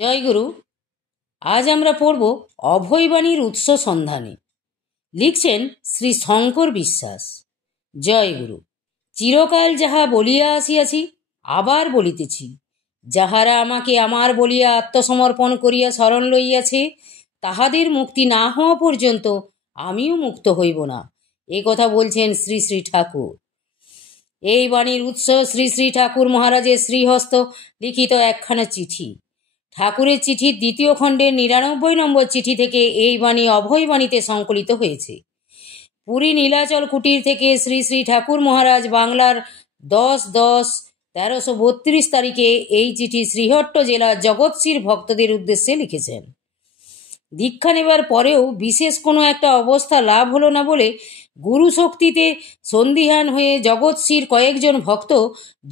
জয় গুরু। আজ আমরা পড়ব অভয়বাণীর উৎস সন্ধানে। লিখছেন শ্রী শঙ্কর বিশ্বাস। জয় গুরু। চিরকাল যাহা বলিয়া আসিয়াছি, আবার বলিতেছি, যাহারা আমাকে আমার বলিয়া আত্মসমর্পণ করিয়া শরণ লইয়াছে, তাহাদের মুক্তি না হওয়া পর্যন্ত আমিও মুক্ত হইব না, এ কথা বলছেন শ্রী শ্রী ঠাকুর। এই বাণীর উৎস শ্রী শ্রী ঠাকুর মহারাজের শ্রীহস্ত লিখিত একখানা চিঠি। ঠাকুরের চিঠির দ্বিতীয় খণ্ডের ৯৯ নম্বর চিঠি থেকে এই বাণী অভয়বাণীতে সংকলিত হয়েছে। পুরী নীলাচল কুটির থেকে শ্রী শ্রী ঠাকুর মহারাজ বাংলার 10/10/1332 তারিখে এই চিঠি শ্রীহট্ট জেলার জগৎশীর ভক্তদের উদ্দেশ্যে লিখেছেন। দীক্ষা নেবার পরেও বিশেষ কোনো একটা অবস্থা লাভ হলো না বলে গুরু শক্তিতে সন্দিহান হয়ে জগৎশীর কয়েকজন ভক্ত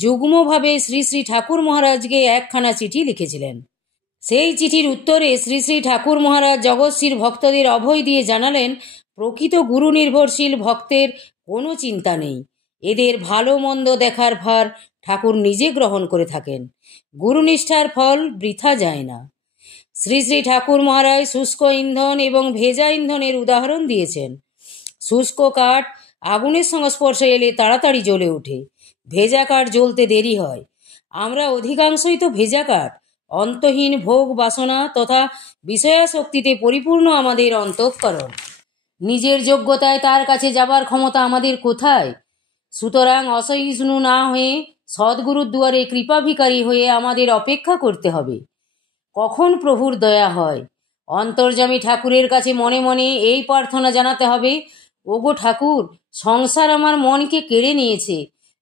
যুগ্মভাবে শ্রী শ্রী ঠাকুর মহারাজকে একখানা চিঠি লিখেছিলেন। সেই চিঠির উত্তরে শ্রী শ্রী ঠাকুর মহারাজ জগৎশীর ভক্তদের অভয় দিয়ে জানালেন, প্রকৃত গুরু নির্ভরশীল ভক্তের কোনো চিন্তা নেই, এদের ভালো মন্দ দেখার ভার ঠাকুর নিজে গ্রহণ করে থাকেন, গুরুনিষ্ঠার ফল বৃথা যায় না। শ্রী শ্রী ঠাকুর মহারাজ শুষ্ক ইন্ধন এবং ভেজা ইন্ধনের উদাহরণ দিয়েছেন। শুষ্ক কাঠ আগুনের সংস্পর্শে এলে তাড়াতাড়ি জ্বলে ওঠে, ভেজা কাঠ জ্বলতে দেরি হয়। আমরা অধিকাংশই তো ভেজা কাঠ, অন্তহীন ভোগ বাসনা তথা বিষয়াসক্তিতে পরিপূর্ণ আমাদের অন্তঃকরণ। নিজের যোগ্যতায় তার কাছে যাবার ক্ষমতা আমাদের কোথায়? সুতরাং অসহিষ্ণু না হয়ে সদ্গুরুর দুয়ারে কৃপাভিকারী হয়ে আমাদের অপেক্ষা করতে হবে কখন প্রভুর দয়া হয়। অন্তর্যামী ঠাকুরের কাছে মনে মনে এই প্রার্থনা জানাতে হবে, ওগো ঠাকুর, সংসার আমার মনকে কেড়ে নিয়েছে,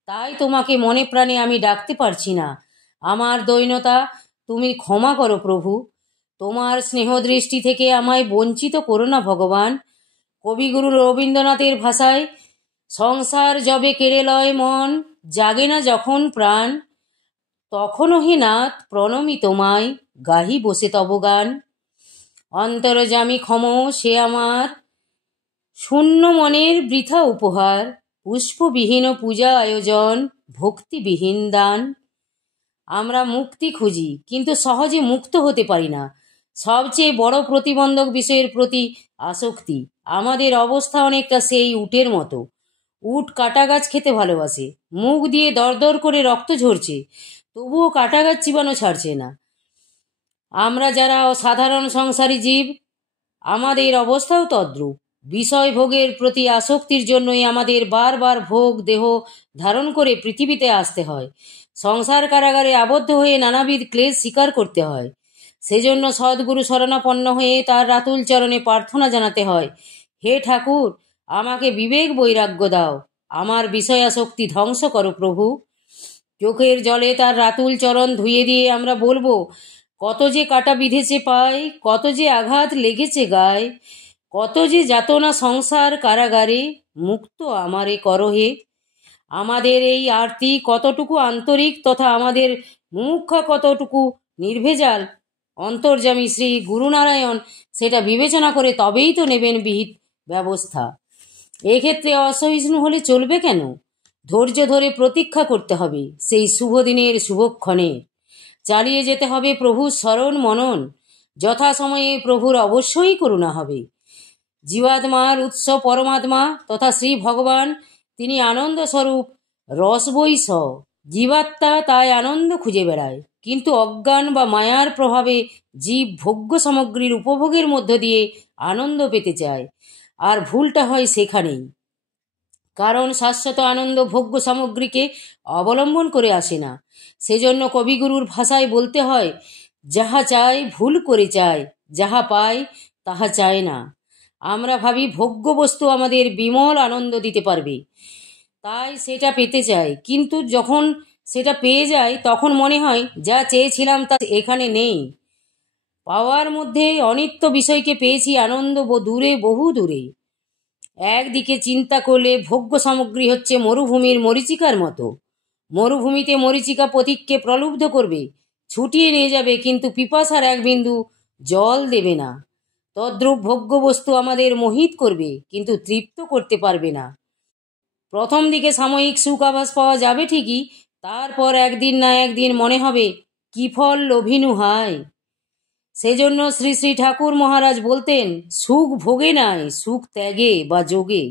তাই তোমাকে মনে প্রাণে আমি ডাকতে পারছি না। আমার দৈন্যতা তুমি ক্ষমা করো প্রভু, তোমার স্নেহদৃষ্টি থেকে আমায় বঞ্চিত করো না ভগবান। কবিগুরু রবীন্দ্রনাথের ভাষায়, সংসার যবে কেড়ে লয় মন, জাগে না যখন প্রাণ, তখনও হে নাথ প্রণমি তোমায়, গাহি বসে তব গান। অন্তর্যামী ক্ষম সে আমার শূন্য মনের বৃথা উপহার, পুষ্পবিহীন পূজা আয়োজন, ভক্তিবিহীন দান। আমরা মুক্তি খুঁজি, কিন্তু সহজে মুক্ত হতে পারি না। সবচেয়ে বড় প্রতিবন্ধক বিষয়ের প্রতি আসক্তি। আমাদের অবস্থা অনেকটা সেই উটের মতো। উট কাটা গাছ খেতে ভালোবাসে, মুখ দিয়ে দরদর করে রক্ত ঝরছে, তবুও কাটা গাছ চিবানো ছাড়ছে না। আমরা যারা সাধারণ সংসারী জীব, আমাদের অবস্থাও তদ্রূপ। বিষয় ভোগের প্রতি আসক্তির জন্যই আমাদের বারবার ভোগ দেহ ধারণ করে পৃথিবীতে আসতে হয়। সংসার কারাগারে আবদ্ধ হয়ে নানাবিধ ক্লেশ স্বীকার করতে হয়। সেজন্য সদ্গুরু শরণাপন্ন হয়ে তার রাতুল চরণে প্রার্থনা জানাতে হয়, হে ঠাকুর, আমাকে বিবেক বৈরাগ্য দাও, আমার বিষয়াসক্তি ধ্বংস করো প্রভু। চোখের জলে তার রাতুল চরণ ধুয়ে দিয়ে আমরা বলবো, কত যে কাটা বিঁধেছে পায়, কত যে আঘাত লেগেছে গায়ে, কত যে যাতনা সংসার কারাগারে, মুক্ত আমারে করহে। আমাদের এই আরতি কতটুকু আন্তরিক তথা আমাদের মুমুক্ষা কতটুকু নির্ভেজাল, অন্তর্যামী শ্রী গুরুনারায়ণ সেটা বিবেচনা করে তবেই তো নেবেন বিহিত ব্যবস্থা। এক্ষেত্রে অসহিষ্ণু হলে চলবে কেন? ধৈর্য ধরে প্রতীক্ষা করতে হবে সেই শুভ দিনের শুভক্ষণে। চালিয়ে যেতে হবে প্রভুর স্মরণ মনন, যথাসময়ে প্রভুর অবশ্যই করুণা হবে। জীবাত্মার উৎস পরমাত্মা তথা শ্রী ভগবান, তিনি আনন্দ স্বরূপ, রসবই স। জীবাত্মা তাই আনন্দ খুঁজে বেড়ায়, কিন্তু অজ্ঞান বা মায়ার প্রভাবে জীব ভোগ্য সামগ্রীর উপভোগের মধ্য দিয়ে আনন্দ পেতে চায়, আর ভুলটা হয় সেখানেই। কারণ শাশ্বত আনন্দ ভোগ্য সামগ্রীকে অবলম্বন করে আসে না। সেজন্য কবিগুরুর ভাষায় বলতে হয়, যাহা চায় ভুল করে চায়, যাহা পায় তাহা চায় না। আমরা ভাবি ভোগ্য বস্তু আমাদের বিমল আনন্দ দিতে পারবে, তাই সেটা পেতে চাই, কিন্তু যখন সেটা পেয়ে যায় তখন মনে হয় যা চেয়েছিলাম তা এখানে নেই। পাওয়ার মধ্যে অনিত্য বিষয়কে পেয়েছি আনন্দ দূরে, বহু দূরে। একদিকে চিন্তা করলে ভোগ্য সামগ্রী হচ্ছে মরুভূমির মরীচিকার মতো। মরুভূমিতে মরীচিকা পথিককে প্রলুব্ধ করবে, ছুটিয়ে নিয়ে যাবে, কিন্তু পিপাসার এক বিন্দু জল দেবে না। তদ্রূপ ভোগ্য বস্তু আমাদের মোহিত করবে, কিন্তু তৃপ্ত করতে পারবে না। প্রথম দিকে সাময়িক সুখ আভাস পাওয়া যাবে ঠিকই, তারপর একদিন না একদিন মনে হবে কি ফল লোভিনু হায়। সেজন্য শ্রী শ্রী ঠাকুর মহারাজ বলতেন, সুখ ভোগে নাই, সুখ ত্যাগে বা যোগে।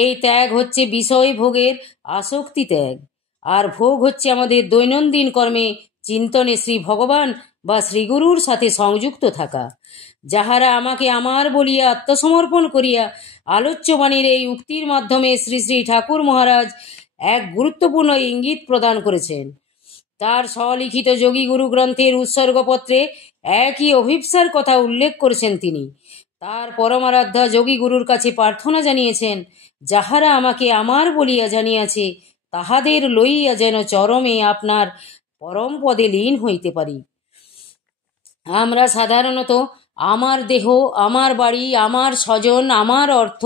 এই ত্যাগ হচ্ছে বিষয় ভোগের আসক্তি ত্যাগ, আর ভোগ হচ্ছে আমাদের দৈনন্দিন কর্মে চিন্তনে শ্রী ভগবান বা শ্রীগুরুর সাথে সংযুক্ত থাকা। যাহারা আমাকে আমার বলিয়া আত্মসমর্পণ করিয়া আলোচ্যবাণীর এই উক্তির মাধ্যমে শ্রী শ্রী ঠাকুর মহারাজ এক গুরুত্বপূর্ণ ইঙ্গিত প্রদান করেছেন। তার স্বলিখিত যোগীগুরু গ্রন্থের উৎসর্গপত্রে একই অভিপ্সার কথা উল্লেখ করেছেন তিনি। তার পরমারাধ্যা যোগীগুরুর কাছে প্রার্থনা জানিয়েছেন, যাহারা আমাকে আমার বলিয়া জানিয়াছে, তাহাদের লইয়া যেন চরমে আপনার পরম পদে লীন হইতে পারি। আমরা সাধারণত আমার দেহ, আমার বাড়ি, আমার স্বজন, আমার অর্থ,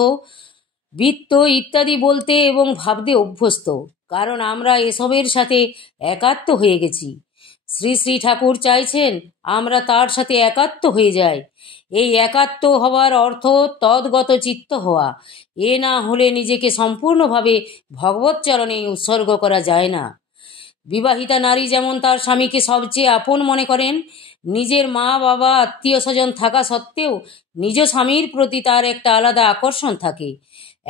বৃত্ত ইত্যাদি বলতে এবং ভাবতে অভ্যস্ত, কারণ আমরা এসবের সাথে একাত্ম হয়ে গেছি। শ্রী শ্রী ঠাকুর চাইছেন আমরা তার সাথে একাত্ম হয়ে যাই। এই একাত্ম হওয়ার অর্থ তদ্গত চিত্ত হওয়া। এ না হলে নিজেকে সম্পূর্ণভাবে ভগবৎ চরণে উৎসর্গ করা যায় না। বিবাহিতা নারী যেমন তার স্বামীকে সবচেয়ে আপন মনে করেন, নিজের মা বাবা আত্মীয় স্বজন থাকা সত্ত্বেও নিজ স্বামীর প্রতি তার একটা আলাদা আকর্ষণ থাকে,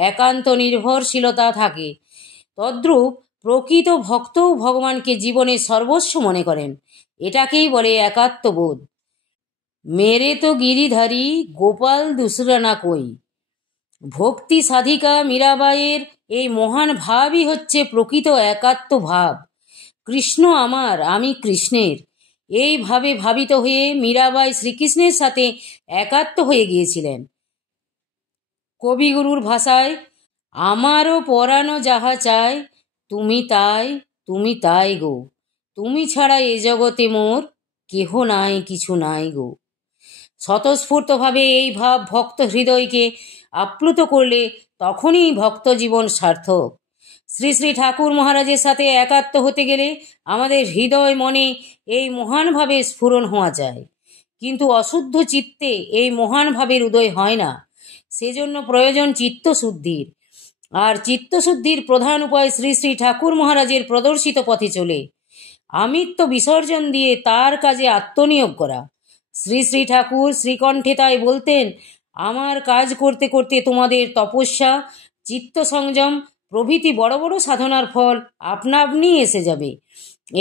একান্ত নির্ভরশীলতা থাকে। তদ্রূপ প্রকৃত ভক্তও ভগবানকে জীবনের সর্বস্ব মনে করেন। এটাকেই বলে একাত্মবোধ। মেরে তো গিরিধারী গোপাল দুসরা না কই। ভক্তি সাধিকা মীরাবাইয়ের এই মহান ভাবই হচ্ছে প্রকৃত একাত্ম ভাব। কৃষ্ণ আমার, আমি কৃষ্ণের, এই ভাবে ভাবিত হয়ে মীরাবাই শ্রীকৃষ্ণের সাথে একাত্ম হয়ে গিয়েছিলেন। কবিগুরুর ভাষায়, আমারও পরানো যাহা চায়, তুমি তাই, তুমি তাই গো, তুমি ছাড়া এ জগতে মোর কেহ নাই, কিছু নাই গো। স্বতঃস্ফূর্তভাবে এই ভাব ভক্ত হৃদয়কে আপ্লুত করলে তখনই ভক্ত জীবন সার্থক। শ্রী শ্রী ঠাকুর মহারাজের সাথে একাত্ম হতে গেলে আমাদের হৃদয় মনে এই মহান ভাবের স্ফুরণ হওয়া যায়, কিন্তু অশুদ্ধ চিত্তে এই মহান ভাবের উদয় হয় না। সেজন্য প্রয়োজন চিত্তশুদ্ধির, আর চিত্তশুদ্ধির প্রধান উপায় শ্রী শ্রী ঠাকুর মহারাজের প্রদর্শিত পথে চলে আমিত্ব বিসর্জন দিয়ে তার কাজে আত্মনিয়োগ করা। শ্রী শ্রী ঠাকুর শ্রীকণ্ঠে তাই বলতেন, আমার কাজ করতে করতে তোমাদের তপস্যা, চিত্ত সংযম প্রভৃতি বড় বড় সাধনার ফল আপনা আপনি এসে যাবে।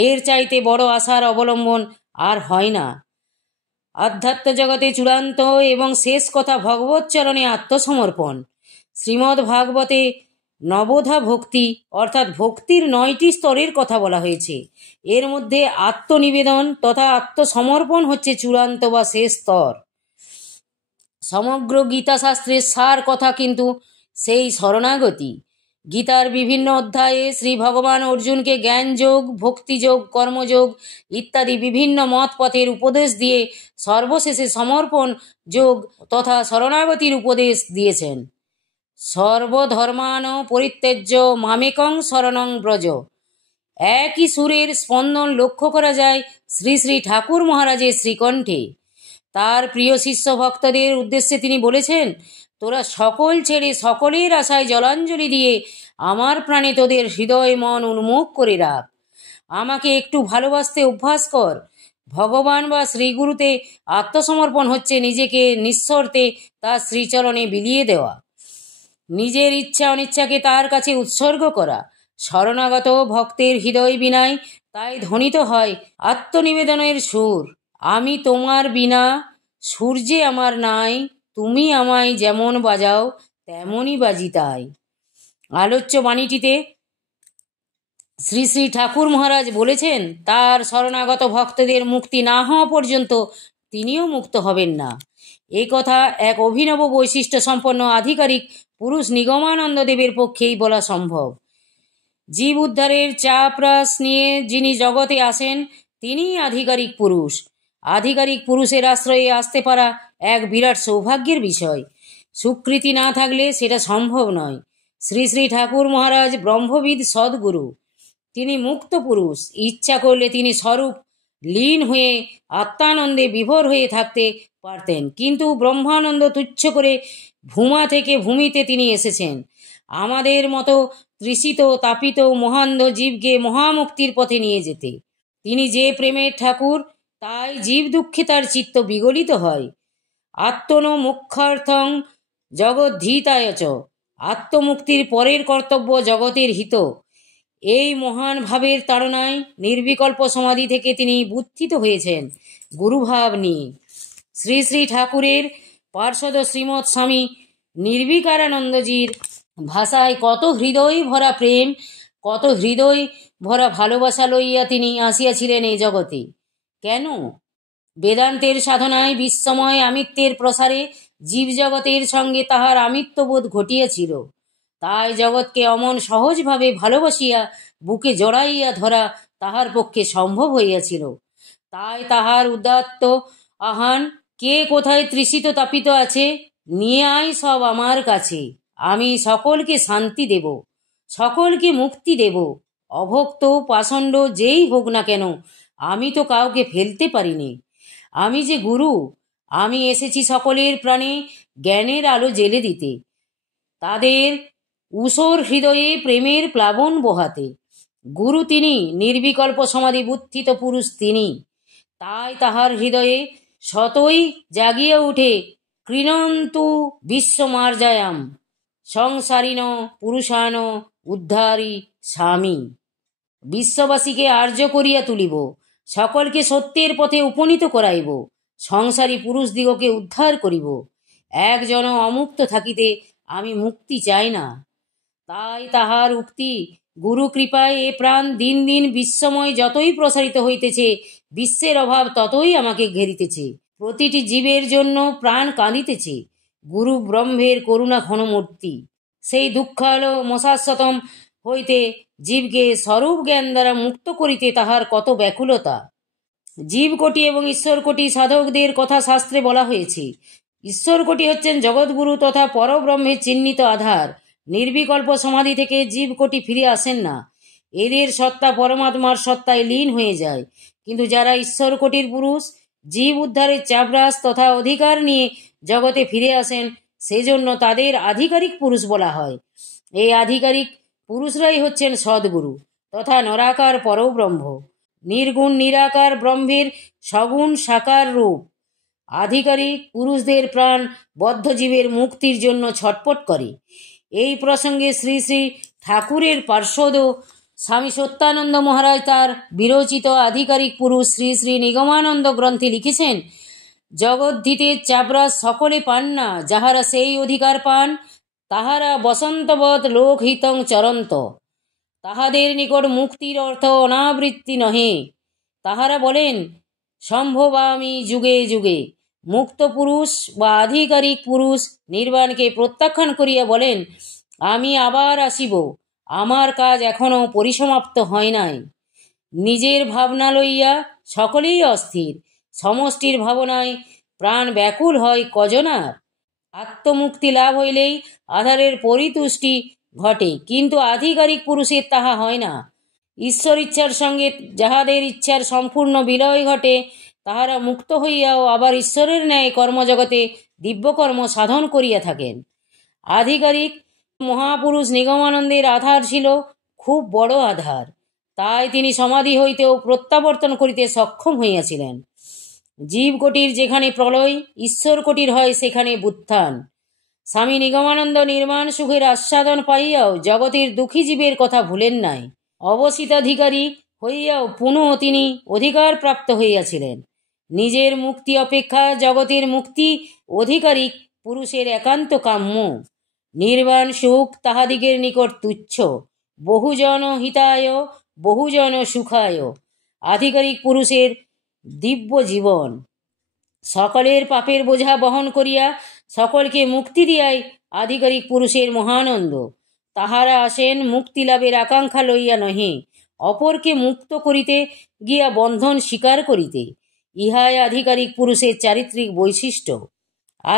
এর চাইতে বড় আশার অবলম্বন আর হয় না। আধ্যাত্ম জগতে চূড়ান্ত এবং শেষ কথা ভগবৎ চরণে আত্মসমর্পণ। শ্রীমদ্ ভাগবতে নবোধা ভক্তি অর্থাৎ ভক্তির 9টি স্তরের কথা বলা হয়েছে। এর মধ্যে আত্মনিবেদন তথা আত্মসমর্পণ হচ্ছে চূড়ান্ত বা শেষ স্তর। সমগ্র গীতাশাস্ত্রের সার কথা কিন্তু সেই শরণাগতি। গীতার বিভিন্ন অধ্যায়ে শ্রী ভগবান অর্জুনকে জ্ঞানযোগ, ভক্তিযোগ, কর্মযোগ ইত্যাদি বিভিন্ন মত পথের উপদেশ দিয়ে সর্বশেষে সমর্পণ যোগ তথা শরণাগতির উপদেশ দিয়েছেন। সর্বধর্মান পরিত্যাজ্য মামেকং শরণং ব্রজ। একই সুরের স্পন্দন লক্ষ্য করা যায় শ্রী শ্রী ঠাকুর মহারাজের শ্রীকণ্ঠে। তার প্রিয় শিষ্য ভক্তদের উদ্দেশ্যে তিনি বলেছেন, তোরা সকল ছেড়ে সকলের আশায় জলাঞ্জলি দিয়ে আমার প্রাণে তোদের হৃদয় মন উন্মুখ করে রাখ। আমাকে একটু ভালোবাসতে অভ্যাস কর। ভগবান বা শ্রীগুরুতে আত্মসমর্পণ হচ্ছে নিজেকে নিঃশর্তে তার শ্রীচরণে বিলিয়ে দেওয়া, নিজের ইচ্ছা অনিচ্ছাকে তার কাছে উৎসর্গ করা। শরণাগত ভক্তের হৃদয় বিনায় তাই ধ্বনিত হয় আত্মনিবেদনের সুর। আমি তোমার বিনা সূর্যে আমার নাই, তুমি আমায় যেমন বাজাও তেমনই বাজি তাই। আলোচ্য বাণীটিতে শ্রী শ্রী ঠাকুর মহারাজ বলেছেন, তার শরণাগত ভক্তদের মুক্তি না হওয়া পর্যন্ত তিনিও মুক্ত হবেন না। এ কথা এক অভিনব বৈশিষ্ট্য সম্পন্ন আধিকারিক পুরুষ নিগমানন্দ দেবের পক্ষেই বলা সম্ভব। জীব উদ্ধারের চাপরাস নিয়ে যিনি জগতে আসেন তিনিই আধিকারিক পুরুষ। আধিকারিক পুরুষের আশ্রয়ে আসতে পারা এক বিরাট সৌভাগ্যের বিষয়। স্বীকৃতি না থাকলে সেটা সম্ভব নয়। শ্রী শ্রী ঠাকুর মহারাজ ব্রহ্মবিদ সদ্গুরু, তিনি মুক্ত পুরুষ। ইচ্ছা করলে তিনি স্বরূপ লীন হয়ে আত্মানন্দে বিভোর হয়ে থাকতে পারতেন, কিন্তু ব্রহ্মানন্দ তুচ্ছ করে ভূমা থেকে ভূমিতে তিনি এসেছেন আমাদের মতো তৃষিত তাপিত মহান্ধ জীবকে মহামুক্তির পথে নিয়ে যেতে। তিনি যে প্রেমের ঠাকুর তাই জীব দুঃখে তার চিত্ত বিগলিত হয়। আত্মন মুখ্যার্থং জগদ্ধিতায় চ, আত্মমুক্তির পরের কর্তব্য জগতের হিত। এই মহান ভাবের তাড়নায় নির্বিকল্প সমাধি থেকে তিনি বুদ্ধিত হয়েছেন গুরুভাব নিয়ে। শ্রী শ্রী ঠাকুরের পার্ষদ শ্রীমৎ স্বামী নির্বিকারানন্দজির ভাষায় কত হৃদয় ভরা প্রেম, কত হৃদয় ভরা ভালোবাসা লইয়া তিনি আসিয়াছিলেন এই জগতে। কেন? বেদান্তের সাধনায় বিশ্বময় আমিত্বের প্রসারে জীবজগতের সঙ্গে তাহার আমিত্ববোধ ঘটিয়াছিল। তাই জগৎকে অমন সহজভাবে ভালোবাসিয়া বুকে জড়াইয়া ধরা তাহার পক্ষে সম্ভব হইয়াছিল। তাই তাহার উদাত্ত আহ্বান, কে কোথায় তৃষিত তাপিত আছে, নিয়ে আয় সব আমার কাছে, আমি সকলকে শান্তি দেব, সকলকে মুক্তি দেব। অভক্ত পাষণ্ড যেই হোক না কেন, আমি তো কাউকে ফেলতে পারিনি। আমি যে গুরু, আমি এসেছি সকলের প্রাণে জ্ঞানের আলো জেলে দিতে, তাদের উষর হৃদয়ে প্রেমের প্লাবন বহাতে। গুরু তিনি, নির্বিকল্প সমাধি বুদ্ধিত পুরুষ তিনি। তাই তাহার হৃদয়ে শতই জাগিয়া উঠে ক্রীণন্তু বিশ্বমার্জায়াম সংসারিণ পুরুষান উদ্ধারী স্বামী। বিশ্ববাসীকে আর্য করিয়া তুলিব, সকলকে সত্যের পথে উপনীত করাইব, সংসারী পুরুষদিগকে উদ্ধার করিব। একজন অমুক্ত থাকিতে আমি মুক্তি চাই না। তাই তাহার উক্তি, গুরু কৃপায় এ প্রাণ দিন দিন বিশ্বময় যতই প্রসারিত হইতেছে, বিশ্বের অভাব ততই আমাকে ঘেরিতেছে। প্রতিটি জীবের জন্য প্রাণ কাঁদিতেছে। গুরু ব্রহ্মের করুণা ঘনমূর্তি, সেই দুঃখালো মশাশ্বতম হইতে জীবকে স্বরূপ জ্ঞান দ্বারা মুক্ত করিতে তাহার কত ব্যাকুলতা। জীবকোটি এবং ঈশ্বরকোটি সাধকদের কথা শাস্ত্রে বলা হয়েছে। ঈশ্বরকোটি হচ্ছেন জগৎগুরু তথা পরব্রহ্মের চিহ্নিত আধার। নির্বিকল্প সমাধি থেকে জীবকোটি ফিরে আসেন না, এদের সত্তা পরমাত্মার সত্তায় লীন হয়ে যায়। কিন্তু যারা ঈশ্বরকোটির পুরুষ, জীব উদ্ধারের চাপরাস তথা অধিকার নিয়ে জগতে ফিরে আসেন, সেজন্য তাদের আধিকারিক পুরুষ বলা হয়। এই আধিকারিক পুরুষরাই হচ্ছেন সদ্গুরু তথা নরাকার পরব্রহ্ম, নির্গুণ নিরাকার ব্রহ্মের সগুণ সাকার রূপ। আধিকারিক পুরুষদের প্রাণ বদ্ধজীবের মুক্তির জন্য ছটপট করে। এই প্রসঙ্গে শ্রী শ্রী ঠাকুরের পার্ষদ স্বামী সত্যানন্দ মহারাজ তার বিরচিত আধিকারিক পুরুষ শ্রী শ্রী নিগমানন্দ গ্রন্থে লিখেছেন, জগদ্ধিতের চাপরাস সকলে পান না, যাহারা সেই অধিকার পান, তাহারা বসন্তবৎ লোকহিতং চরন্ত। তাহাদের নিকট মুক্তির অর্থ অনাবৃত্তি নহে। তাহারা বলেন, সম্ভবামি যুগে যুগে। মুক্ত পুরুষ বা আধিকারিক পুরুষ নির্বাণকে প্রত্যাখ্যান করিয়া বলেন, আমি আবার আসিব, আমার কাজ এখনো পরিসমাপ্ত হয় নাই। নিজের ভাবনা লইয়া সকলেই অস্থির, সমষ্টির ভাবনায় প্রাণ ব্যাকুল হয় কজনার। আত্মমুক্তি লাভ হইলেই আধারের পরিতুষ্টি ঘটে, কিন্তু আধিকারিক পুরুষের তাহা হয় না। ঈশ্বর ইচ্ছার সঙ্গে যাহাদের ইচ্ছার সম্পূর্ণ বিলয় ঘটে, তাহারা মুক্ত হইয়াও আবার ঈশ্বরের ন্যায় কর্মজগতে দিব্যকর্ম সাধন করিয়া থাকেন। আধিকারিক মহাপুরুষ নিগমানন্দের আধার ছিল খুব বড় আধার, তাই তিনি সমাধি হইতেও প্রত্যাবর্তন করিতে সক্ষম হইয়াছিলেন। জীবকোটির যেখানে প্রলয়, ঈশ্বরকোটির হয় সেখানে বুত্থান। স্বামী নিগমানন্দ নির্মাণ সুখের আস্বাদন পাইয়াও জগতের দুঃখী জীবের কথা ভুলেন নাই। অবসিতাধিকারী হইয়াও পুনঃ তিনি অধিকার প্রাপ্ত হইয়াছিলেন। নিজের মুক্তি অপেক্ষা জগতের মুক্তি অধিকারিক পুরুষের একান্ত কাম্য। নির্বাণ সুখ তাহাদিগের নিকট তুচ্ছ। বহুজন হিতায় বহুজন সুখায় আধিকারিক পুরুষের দিব্য জীবন। সকলের পাপের বোঝা বহন করিয়া সকলকে মুক্তি দিয়াই আধিকারিক পুরুষের মহানন্দ। তাহারা আসেন মুক্তি লাভের আকাঙ্ক্ষা লইয়া নহে, অপরকে মুক্ত করিতে গিয়া বন্ধন স্বীকার করিতে। ইহাই আধিকারিক পুরুষের চারিত্রিক বৈশিষ্ট্য।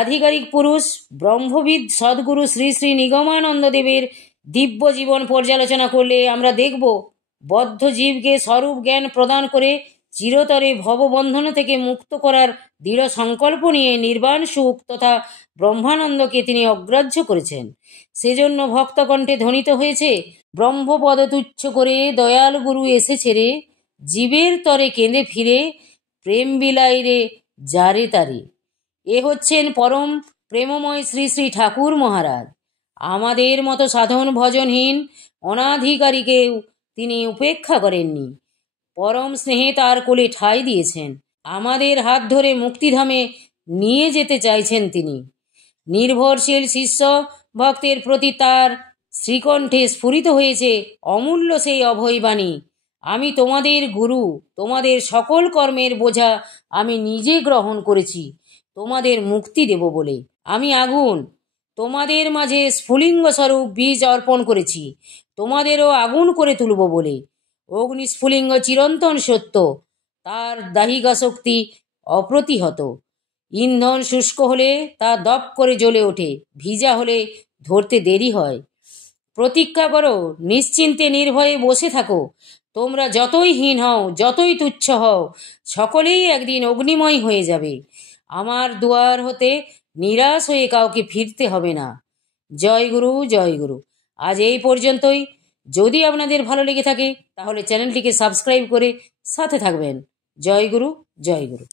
আধিকারিক পুরুষ ব্রহ্মবিদ সদ্গুরু শ্রী শ্রী নিগমানন্দ দেবের দিব্য জীবন পর্যালোচনা করলে আমরা দেখব, বদ্ধ জীবকে স্বরূপ জ্ঞান প্রদান করে চিরতরে ভববন্ধন থেকে মুক্ত করার দৃঢ় সংকল্প নিয়ে নির্বাণ সুখ তথা ব্রহ্মানন্দকে তিনি অগ্রাহ্য করেছেন। সেজন্য ভক্তকণ্ঠে ধ্বনিত হয়েছে, ব্রহ্মপদ তুচ্ছ করে দয়াল গুরু এসেছে রে, জীবের তরে কেঁদে ফিরে প্রেম বিলাই রে যারে তারে। এ হচ্ছেন পরম প্রেমময় শ্রী শ্রী ঠাকুর মহারাজ। আমাদের মতো সাধন ভজনহীন অনাধিকারীকেও তিনি উপেক্ষা করেননি। পরম স্নেহে তার কোলে ঠাঁই দিয়েছেন। আমাদের হাত ধরে মুক্তিধামে নিয়ে যেতে চাইছেন তিনি। নির্ভরশীল শিষ্য ভক্তের প্রতি তার শ্রীকণ্ঠে স্ফুরিত হয়েছে অমূল্য সেই অভয়বাণী, আমি তোমাদের গুরু, তোমাদের সকল কর্মের বোঝা আমি নিজে গ্রহণ করেছি তোমাদের মুক্তি দেব বলে। আমি আগুন, তোমাদের মাঝে স্ফুলিঙ্গ স্বরূপ বীজ অর্পণ করেছি তোমাদেরও আগুন করে তুলব বলে। অগ্নিস্ফুলিঙ্গ চিরন্তন সত্য, তার দাহিকা শক্তি অপ্রতিহত। ইন্ধন শুষ্ক হলে তা দপ করে জ্বলে ওঠে, ভিজা হলে ধরতে দেরি হয়। প্রতীক্ষা করো, নিশ্চিন্তে নির্ভয়ে বসে থাকো। তোমরা যতই হীন হও, যতই তুচ্ছ হও, সকলেই একদিন অগ্নিময় হয়ে যাবে। আমার দুয়ার হতে নিরাশ হয়ে কাউকে ফিরতে হবে না। জয় গুরু, জয় গুরু। আজ এই পর্যন্তই। যদি আপনাদের ভালো লেগে থাকে তাহলে চ্যানেলটিকে সাবস্ক্রাইব করে সাথে থাকবেন। জয় গুরু, জয় গুরু।